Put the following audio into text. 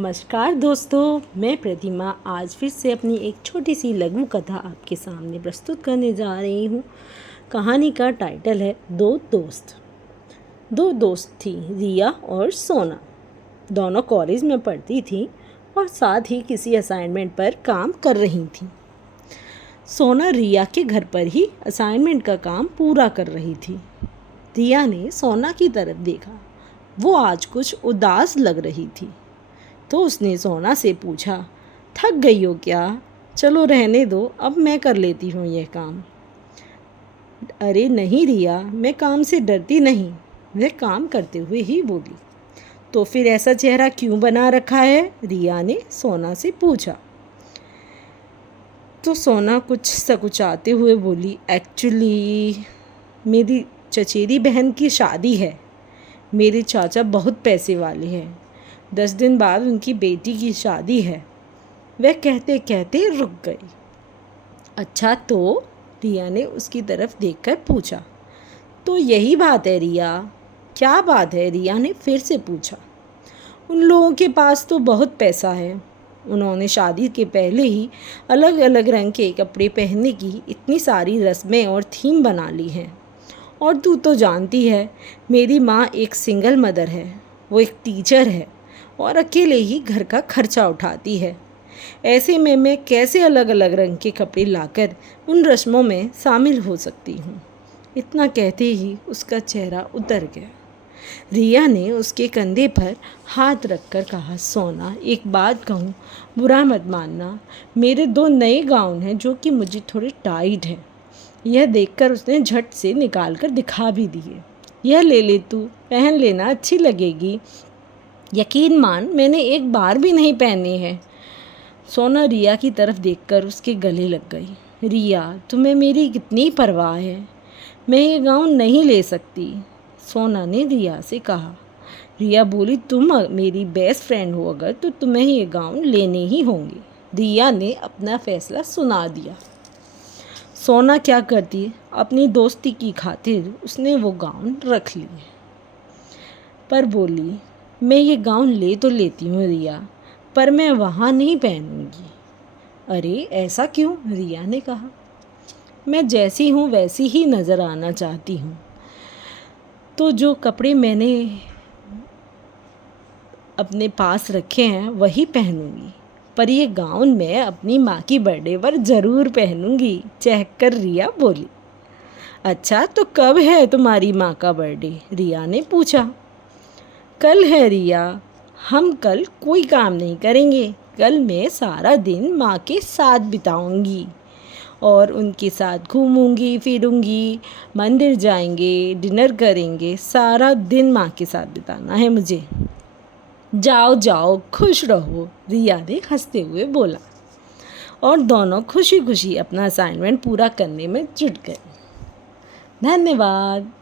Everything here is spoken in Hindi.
नमस्कार दोस्तों, मैं प्रतिमा आज फिर से अपनी एक छोटी सी लघु कथा आपके सामने प्रस्तुत करने जा रही हूँ। कहानी का टाइटल है दो दोस्त। दो दोस्त थी, रिया और सोना। दोनों कॉलेज में पढ़ती थी और साथ ही किसी असाइनमेंट पर काम कर रही थी। सोना रिया के घर पर ही असाइनमेंट का काम पूरा कर रही थी। रिया ने सोना की तरफ देखा। वो आज कुछ उदास लग रही थी, तो उसने सोना से पूछा, थक गई हो क्या? चलो रहने दो, अब मैं कर लेती हूँ यह काम। अरे नहीं रिया, मैं काम से डरती नहीं, वह काम करते हुए ही बोली। तो फिर ऐसा चेहरा क्यों बना रखा है? रिया ने सोना से पूछा। तो सोना कुछ सकुचाते हुए बोली, एक्चुअली मेरी चचेरी बहन की शादी है। मेरे चाचा बहुत पैसे वाले हैं। 10 दिन बाद उनकी बेटी की शादी है। वह कहते कहते रुक गई। अच्छा, तो रिया ने उसकी तरफ देखकर पूछा। तो यही बात है रिया। क्या बात है? रिया ने फिर से पूछा। उन लोगों के पास तो बहुत पैसा है। उन्होंने शादी के पहले ही अलग अलग रंग के कपड़े पहनने की इतनी सारी रस्में और थीम बना ली हैं। और तू तो जानती है, मेरी माँ एक सिंगल मदर है। वो एक टीचर है और अकेले ही घर का खर्चा उठाती है। ऐसे में मैं कैसे अलग अलग रंग के कपड़े लाकर उन रस्मों में शामिल हो सकती हूँ? इतना कहते ही उसका चेहरा उतर गया। रिया ने उसके कंधे पर हाथ रखकर कहा, सोना एक बात कहूँ, बुरा मत मानना। मेरे 2 नए गाउन हैं जो कि मुझे थोड़े टाइट हैं। यह देखकर उसने झट से निकाल कर दिखा भी दिए। यह ले ले, तू पहन लेना, अच्छी लगेगी। यकीन मान, मैंने एक बार भी नहीं पहने हैं। सोना रिया की तरफ देखकर उसके गले लग गई। रिया, तुम्हें मेरी कितनी परवाह है। मैं ये गाउन नहीं ले सकती, सोना ने रिया से कहा। रिया बोली, तुम मेरी बेस्ट फ्रेंड हो, अगर तो तुम्हें ये गाउन लेने ही होंगे। रिया ने अपना फैसला सुना दिया। सोना क्या करती, अपनी दोस्ती की खातिर उसने वो गाउन रख ली, पर बोली, मैं ये गाउन ले तो लेती हूँ रिया, पर मैं वहाँ नहीं पहनूंगी। अरे ऐसा क्यों? रिया ने कहा। मैं जैसी हूँ वैसी ही नज़र आना चाहती हूँ, तो जो कपड़े मैंने अपने पास रखे हैं वही पहनूंगी, पर ये गाउन मैं अपनी माँ की बर्थडे पर ज़रूर पहनूंगी, चहककर रिया बोली। अच्छा, तो कब है तुम्हारी माँ का बर्थडे? रिया ने पूछा। कल है रिया। हम कल कोई काम नहीं करेंगे। कल मैं सारा दिन माँ के साथ बिताऊंगी और उनके साथ घूमूंगी फिरूंगी, मंदिर जाएंगे, डिनर करेंगे। सारा दिन माँ के साथ बिताना है मुझे। जाओ जाओ, खुश रहो, रिया ने हंसते हुए बोला। और दोनों खुशी खुशी अपना असाइनमेंट पूरा करने में जुट गए। धन्यवाद।